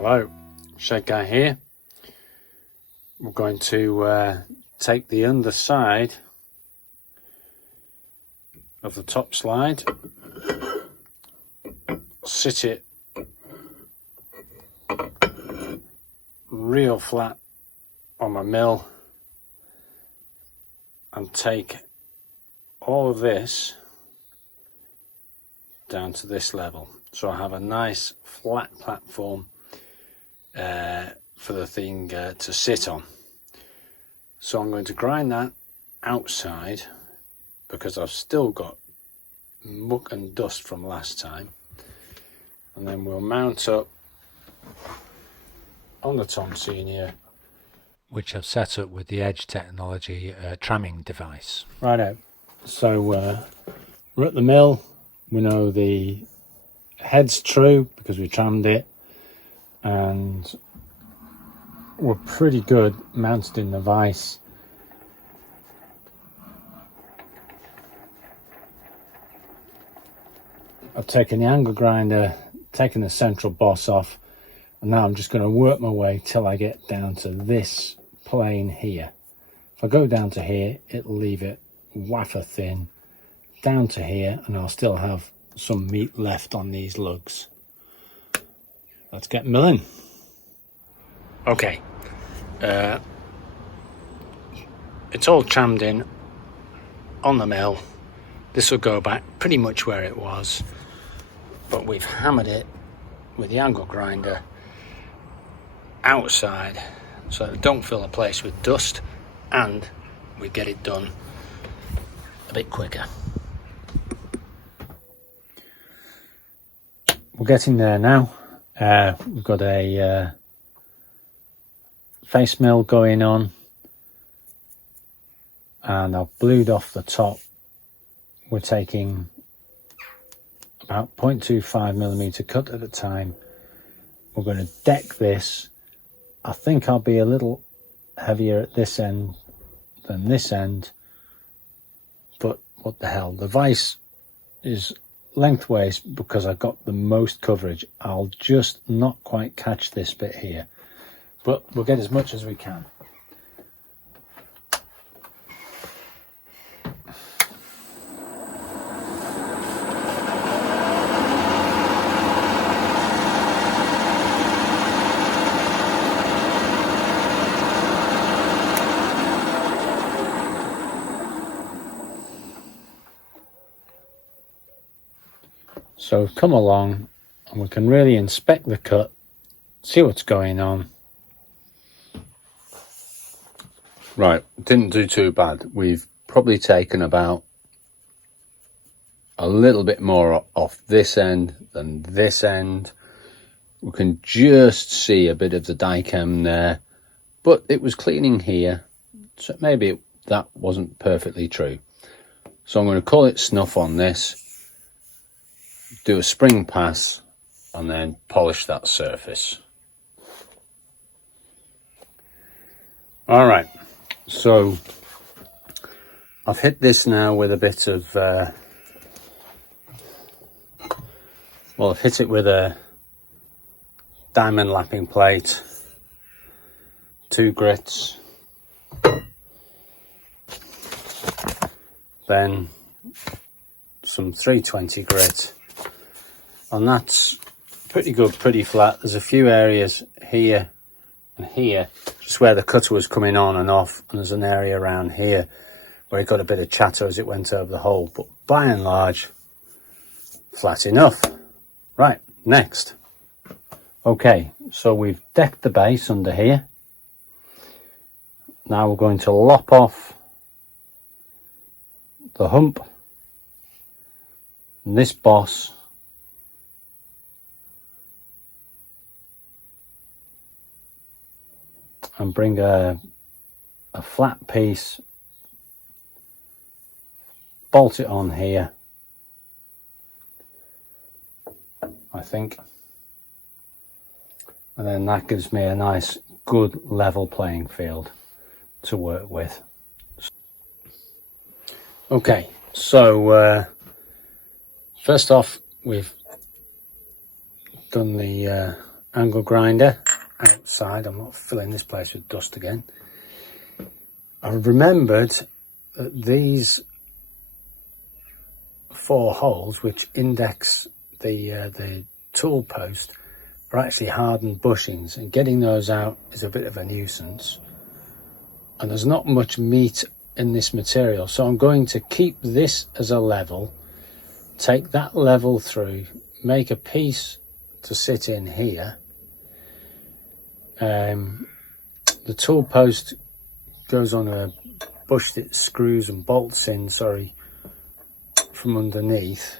Hello, Shed Guy here. We're going to take the underside of the top slide, sit it real flat on my mill and take all of this down to this level, so I have a nice flat platform for the thing to sit on. So I'm going to grind that outside because I've still got muck and dust from last time, and then we'll mount up on the Tomsenia, which I've set up with the Edge Technology tramming device. Righto, so we're at the mill. We know the head's true because we trammed it, and we're pretty good mounted in the vise. I've taken the angle grinder, taken the central boss off, and now I'm just going to work my way till I get down to this plane here. If I go down to here, it'll leave it wafer thin down to here, and I'll still have some meat left on these lugs. Let's get milling. Okay, it's all trammed in on the mill. This will go back pretty much where it was, but we've hammered it with the angle grinder outside so that we don't fill the place with dust, and we get it done a bit quicker. We're getting there now. We've got a face mill going on, and I've blued off the top. We're taking about 0.25mm cut at a time. We're going to deck this. I think I'll be a little heavier at this end than this end, but what the hell, the vise is lengthways because I've got the most coverage. I'll just not quite catch this bit here, but we'll get as much as we can. So we've come along and we can really inspect the cut, see what's going on. Right, didn't do too bad. We've probably taken about a little bit more off this end than this end. We can just see a bit of the dicam there, but it was cleaning here, so maybe that wasn't perfectly true. So I'm going to call it snuff on this, do a spring pass, and then polish that surface. All right, so I've hit this now with a bit of I've hit it with a diamond lapping plate, 2 grits, then some 320 grit, and that's pretty good, pretty flat. There's a few areas here and here, just where the cutter was coming on and off, and there's an area around here where it got a bit of chatter as it went over the hole, but by and large, flat enough. Right, next. Okay, so we've decked the base under here. Now we're going to lop off the hump and this boss, and bring a flat piece, bolt it on here, I think, and then that gives me a nice good level playing field to work with. Okay, so first off, we've done the angle grinder outside. I'm not filling this place with dust again. I remembered that these 4 holes which index the tool post are actually hardened bushings, and getting those out is a bit of a nuisance, and there's not much meat in this material, so I'm going to keep this as a level, take that level through, make a piece to sit in here. The tool post goes on a bush that screws and bolts in, from underneath.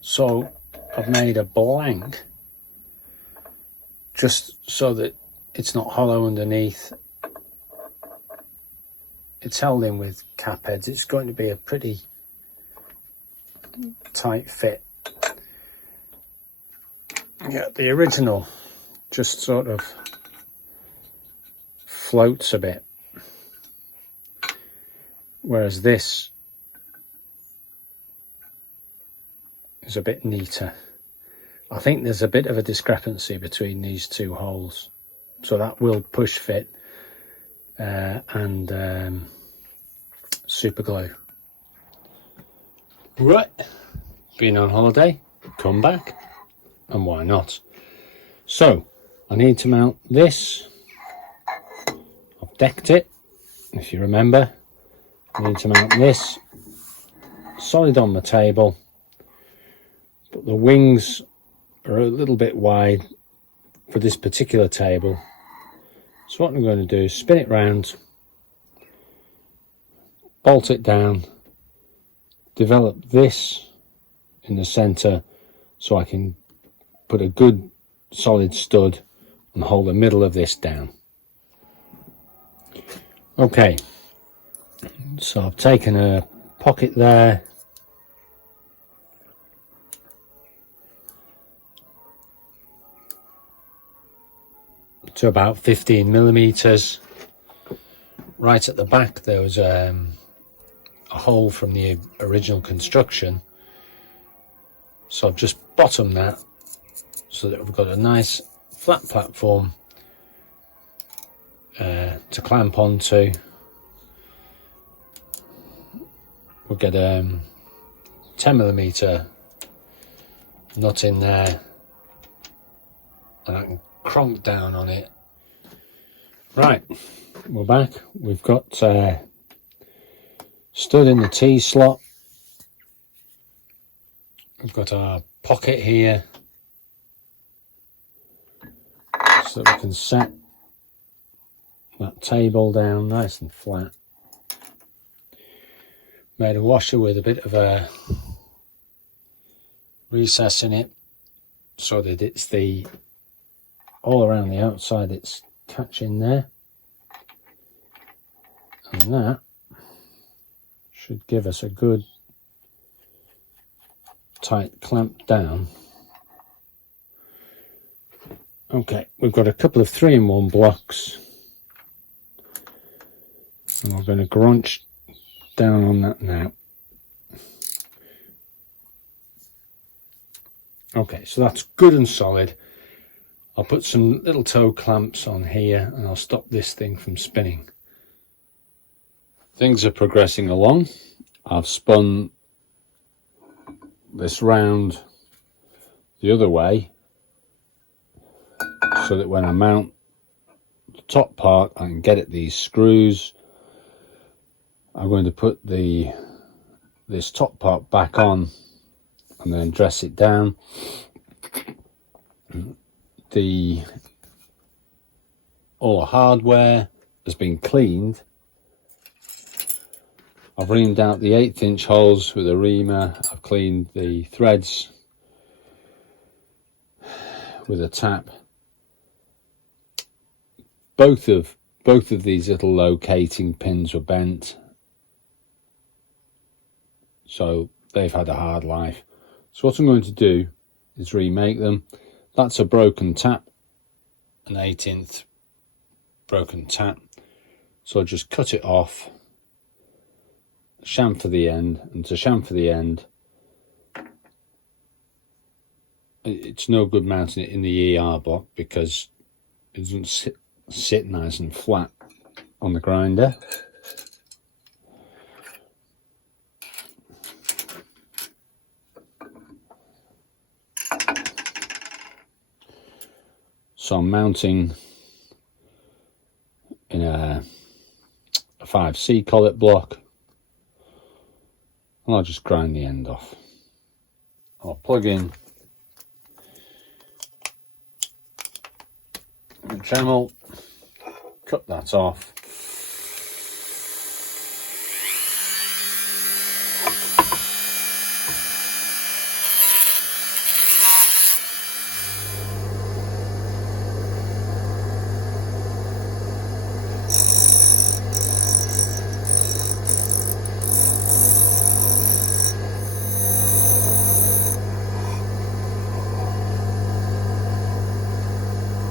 So I've made a blank just so that it's not hollow underneath. It's held in with cap heads. It's going to be a pretty tight fit. Yeah, the original just sort of floats a bit, whereas this is a bit neater. I think there's a bit of a discrepancy between these 2 holes, so that will push fit and super glue. Right, been on holiday, come back, and why not? So I need to mount this. I've decked it, if you remember. I need to mount this solid on the table, but the wings are a little bit wide for this particular table. So what I'm going to do is spin it round, bolt it down, develop this in the center so I can put a good solid stud and hold the middle of this down. Okay, so I've taken a pocket there, to about 15 millimeters. Right at the back there was a hole from the original construction, so I've just bottomed that so that we've got a nice flat platform to clamp onto. We'll get a 10mm nut in there, and I can cronk down on it. Right, we're back. We've got stud in the T slot. We've got our pocket here so that we can set that table down nice and flat. Made a washer with a bit of a recess in it so that it's all around the outside it's catching there, and that should give us a good tight clamp down. Okay, we've got a couple of 3-in-1 blocks, and we're going to grunch down on that now. Okay, so that's good and solid. I'll put some little toe clamps on here and I'll stop this thing from spinning. Things are progressing along. I've spun this round the other way so that when I mount the top part I can get at these screws. I'm going to put this top part back on and then dress it down. All the hardware has been cleaned. I've reamed out the 1/8" holes with a reamer. I've cleaned the threads with a tap. Both of these little locating pins were bent, so they've had a hard life. So what I'm going to do is remake them. That's a broken tap, an 1/8" broken tap. So I'll just cut it off, chamfer the end, and to chamfer the end it's no good mounting it in the ER block because it doesn't sit nice and flat on the grinder. So I'm mounting in a 5C collet block, and I'll just grind the end off. I'll plug in the Dremel, cut that off.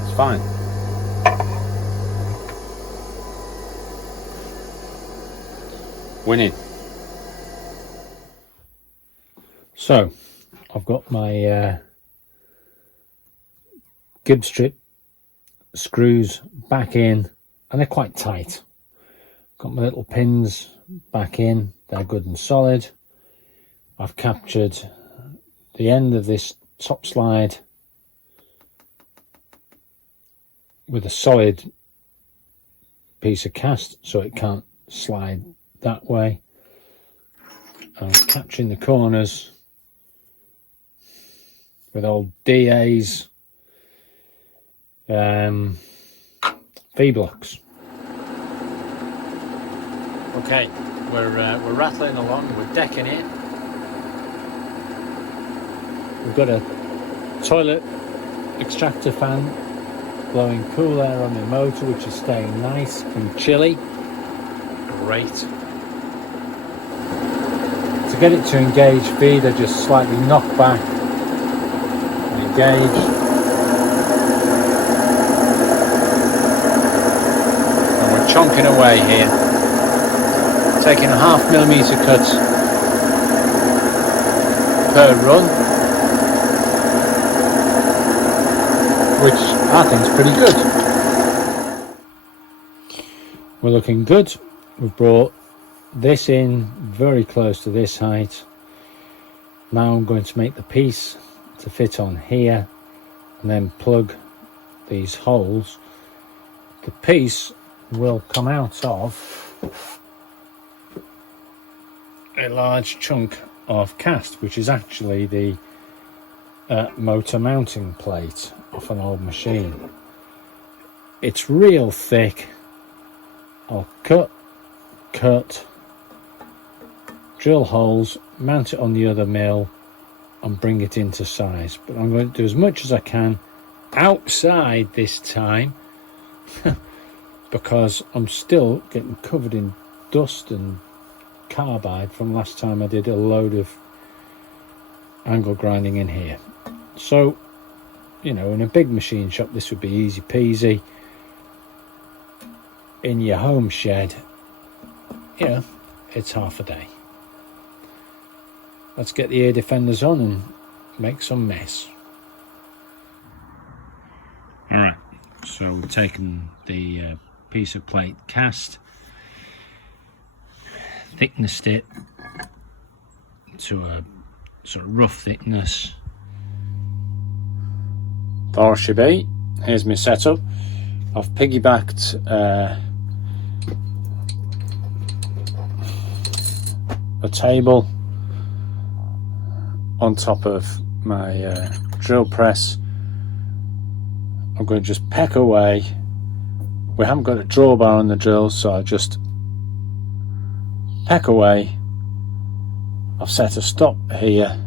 It's fine. Winning. So I've got my gib strip screws back in, and they're quite tight. Got my little pins back in, they're good and solid. I've captured the end of this top slide with a solid piece of cast so it can't slide that way. I'm capturing the corners with old DA's V-blocks. Okay, we're rattling along, we're decking it. We've got a toilet extractor fan blowing cool air on the motor, which is staying nice and chilly. Great. To get it to engage feed, I just slightly knock back and engage. And we're chonking away here, taking a 0.5 millimeter cut per run, which I think is pretty good. We're looking good. We've brought this in very close to this height. Now I'm going to make the piece to fit on here and then plug these holes. The piece will come out of a large chunk of cast, which is actually the motor mounting plate off an old machine. It's real thick. I'll cut, drill holes, mount it on the other mill and bring it into size. But I'm going to do as much as I can outside this time because I'm still getting covered in dust and carbide from last time I did a load of angle grinding in here. So, you know, in a big machine shop this would be easy peasy. In your home shed, you know, it's half a day. Let's get the ear defenders on and make some mess. Alright, so we've taken the piece of plate cast, thicknessed it to a sort of rough thickness. There should be. Here's my setup. I've piggybacked a table on top of my drill press. I'm going to just peck away. We haven't got a drawbar on the drill, so I'll just peck away. I've set a stop here.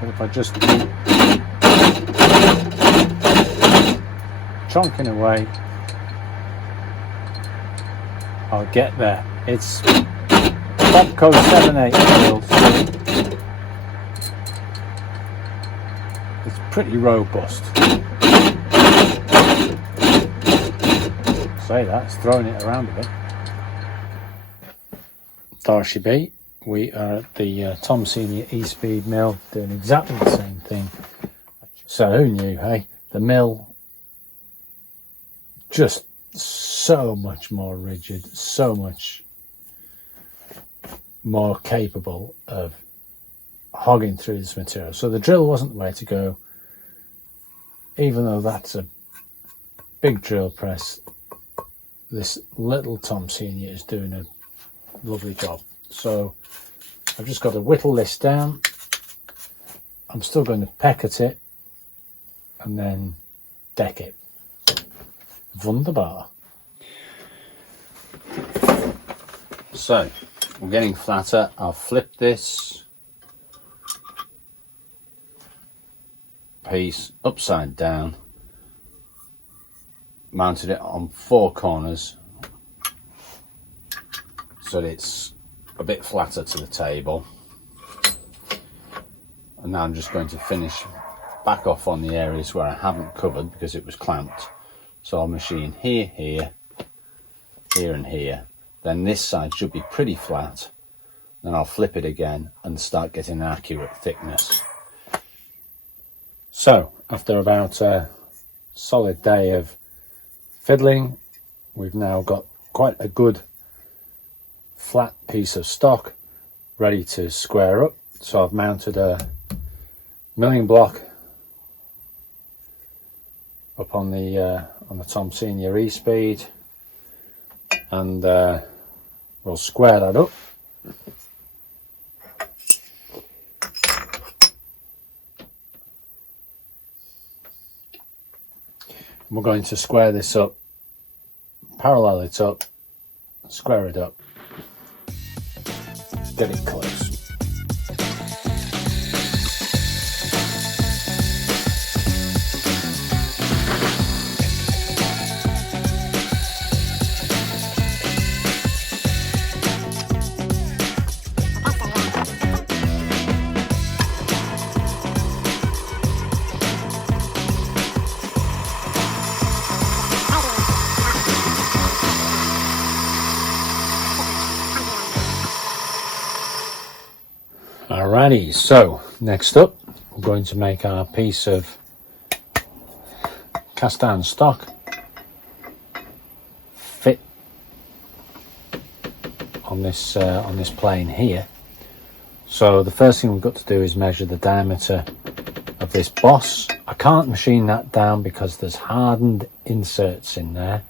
But if I just keep chonking away, I'll get there. It's Bobco 7/8 wheels. It's pretty robust. Say that, it's throwing it around a bit. There she be. we are at the Tom Senior E-Speed mill doing exactly the same thing. So who knew, hey? The mill just so much more rigid, so much more capable of hogging through this material. So the drill wasn't the way to go, even though that's a big drill press. This little Tom Senior is doing a lovely job. So I've just got to whittle this down. I'm still going to peck at it and then deck it. Wunderbar. So we're getting flatter. I'll flip this piece upside down, mounted it on 4 corners so that it's a bit flatter to the table. And now I'm just going to finish back off on the areas where I haven't covered because it was clamped. So I'll machine here, here, here and here. Then this side should be pretty flat. Then I'll flip it again and start getting an accurate thickness. So after about a solid day of fiddling, we've now got quite a good flat piece of stock ready to square up. So I've mounted a milling block up on the Tom Senior E-Speed, and we'll square that up. We're going to square this up, parallel it up, square it up, get it close. Alrighty, so next up we're going to make our piece of cast iron stock fit on this plane here. So the first thing we've got to do is measure the diameter of this boss. I can't machine that down because there's hardened inserts in there.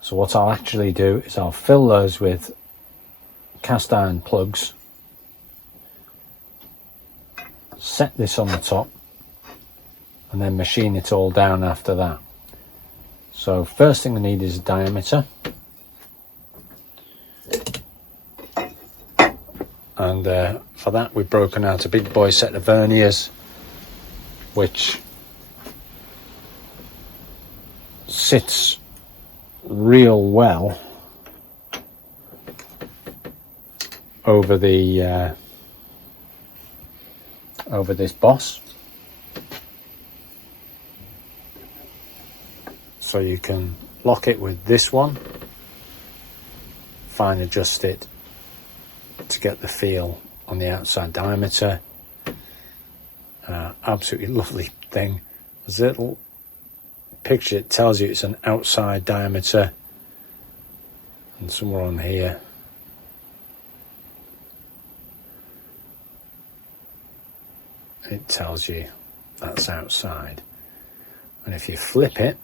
So what I'll actually do is I'll fill those with cast iron plugs, set this on the top, and then machine it all down after that. So first thing I need is a diameter, and for that we've broken out a big boy set of verniers which sits real well over the over this boss, so you can lock it with this one, fine adjust it to get the feel on the outside diameter. Absolutely lovely thing. There's a little picture, it tells you it's an outside diameter, and somewhere on here it tells you that's outside. And if you flip it,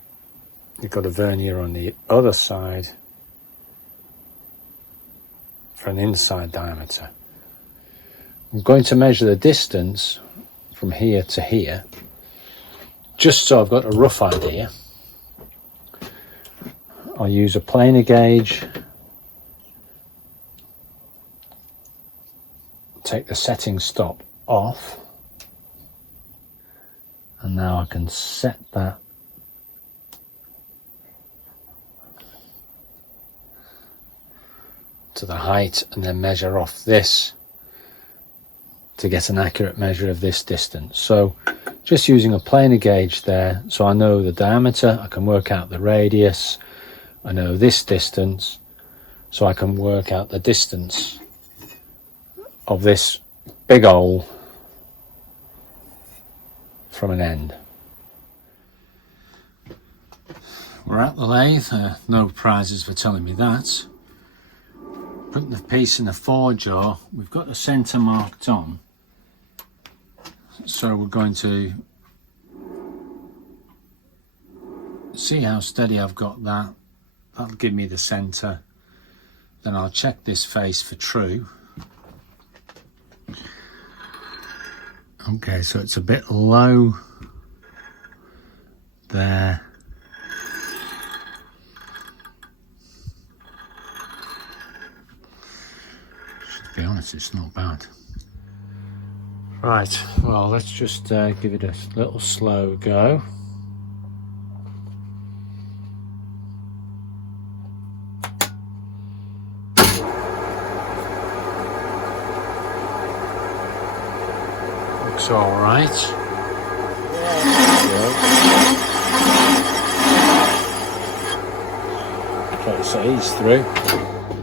you've got a vernier on the other side for an inside diameter. I'm going to measure the distance from here to here, just so I've got a rough idea. I'll use a planer gauge, take the setting stop off, and now I can set that to the height and then measure off this to get an accurate measure of this distance. So just using a planer gauge there, so I know the diameter, I can work out the radius, I know this distance, so I can work out the distance of this big hole from an end. We're at the lathe, no prizes for telling me that. Putting the piece in the forge jaw, we've got the centre marked on, so we're going to see how steady I've got that. That'll give me the centre. Then I'll check this face for true. Okay, so it's a bit low there. To be honest, it's not bad. Right, well, let's just give it a little slow go. Looks all right. Okay, so he's through.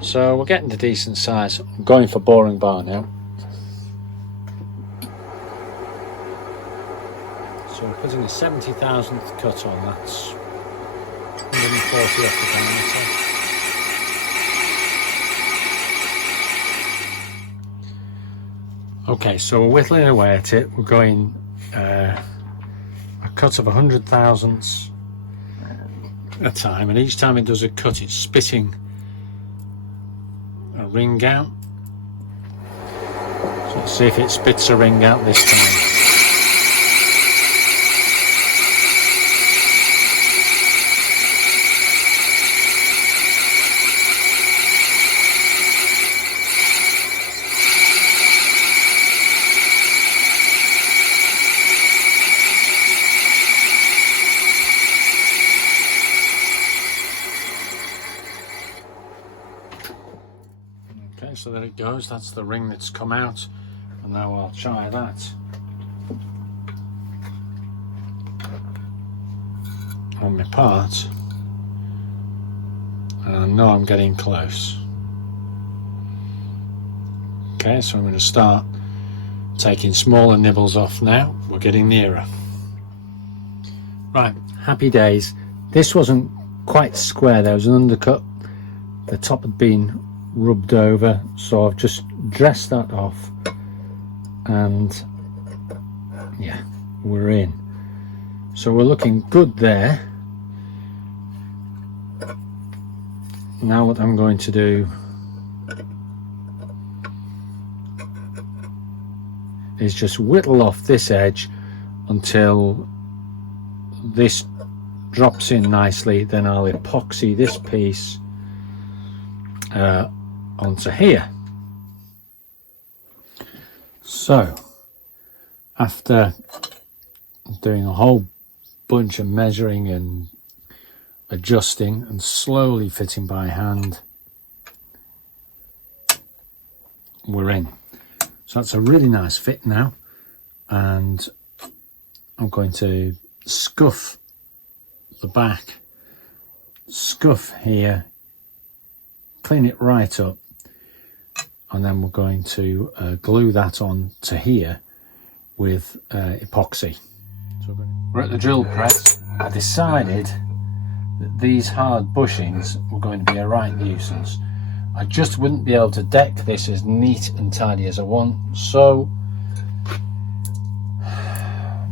So we're getting to decent size. I'm going for boring bar now. So we're putting a 70,000th cut on. That's 140 off the diameter. Okay, so we're whittling away at it. We're going a cut of 100 thousandths a time, and each time it does a cut, it's spitting a ring out. So let's see if it spits a ring out this time. Okay, so there it goes. That's the ring that's come out, and now I'll try that on my part, and I know I'm getting close. Okay, so I'm going to start taking smaller nibbles off now. We're getting nearer. Right, happy days. This wasn't quite square. There was an undercut. The top had been rubbed over, so I've just dressed that off, and yeah, we're in. So we're looking good there. Now what I'm going to do is just whittle off this edge until this drops in nicely. Then I'll epoxy this piece onto here. So after doing a whole bunch of measuring and adjusting and slowly fitting by hand, we're in. So that's a really nice fit now, and I'm going to scuff the back, scuff here, clean it right up, and then we're going to glue that on to here with epoxy. So we're at the drill press. I decided that these hard bushings were going to be a right nuisance. I just wouldn't be able to deck this as neat and tidy as I want, so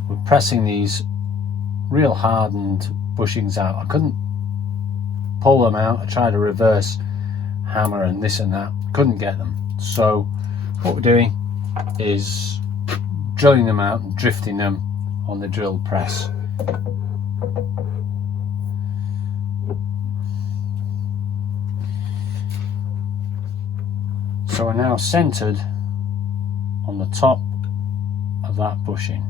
we're pressing these real hardened bushings out. I couldn't pull them out. I tried a reverse hammer and this and that, couldn't get them. So what we're doing is drilling them out and drifting them on the drill press. So we're now centered on the top of that bushing.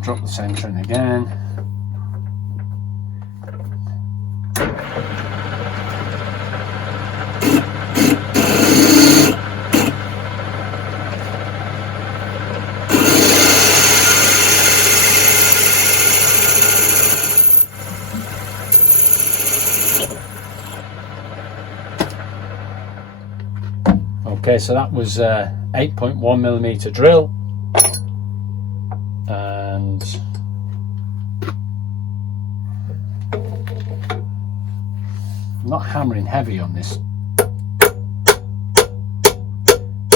Drop the centering again. Okay, so that was 8.1mm drill, and I'm not hammering heavy on this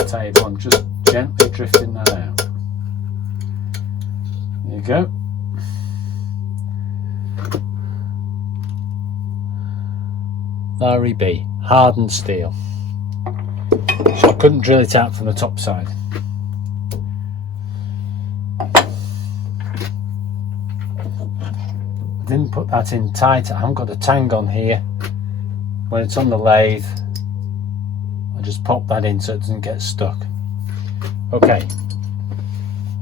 table, I'm just gently drifting that out. There you go. Larry B, hardened steel. So I couldn't drill it out from the top side. Didn't put that in tight. I haven't got a tang on here. When it's on the lathe, I just pop that in so it doesn't get stuck. Okay.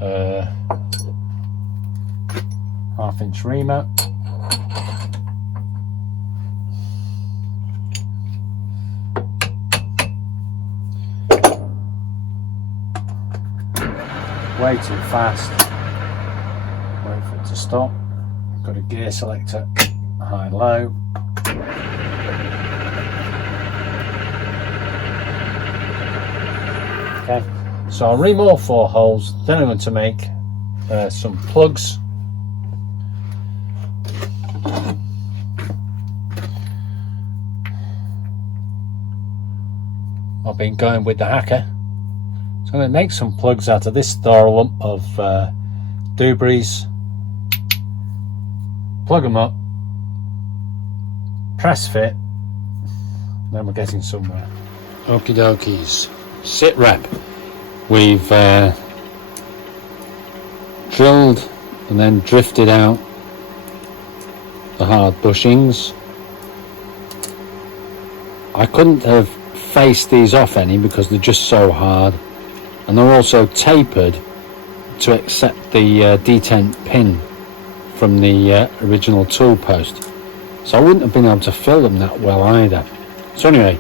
1/2" reamer. Way too fast. Wait for it to stop. Got a gear selector, high low. Okay, so I'll ream all 4 holes, then I'm going to make some plugs. I've been going with the hacker, so I'm going to make some plugs out of this thorough lump of doobies, plug them up, press fit, then we're getting somewhere. Okie dokies. Sit rep. We've drilled and then drifted out the hard bushings. I couldn't have faced these off any because they're just so hard, and they're also tapered to accept the detent pin from the original tool post, so I wouldn't have been able to fill them that well either. So anyway,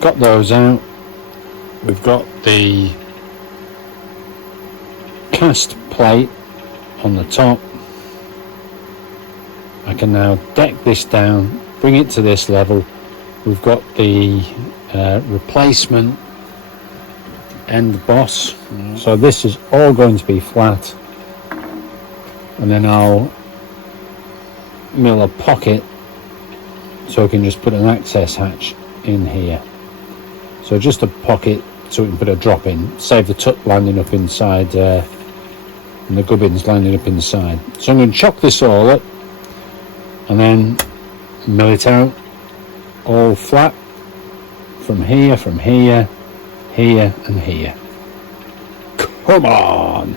got those out. We've got the cast plate on the top. I can now deck this down, bring it to this level. We've got the replacement end boss, so this is all going to be flat, and then I'll mill a pocket so I can just put an access hatch in here. So just a pocket so we can put a drop in, save the tut landing up inside and the gubbins landing up inside. So I'm going to chop this all up and then mill it out all flat from here, here and here. Come on!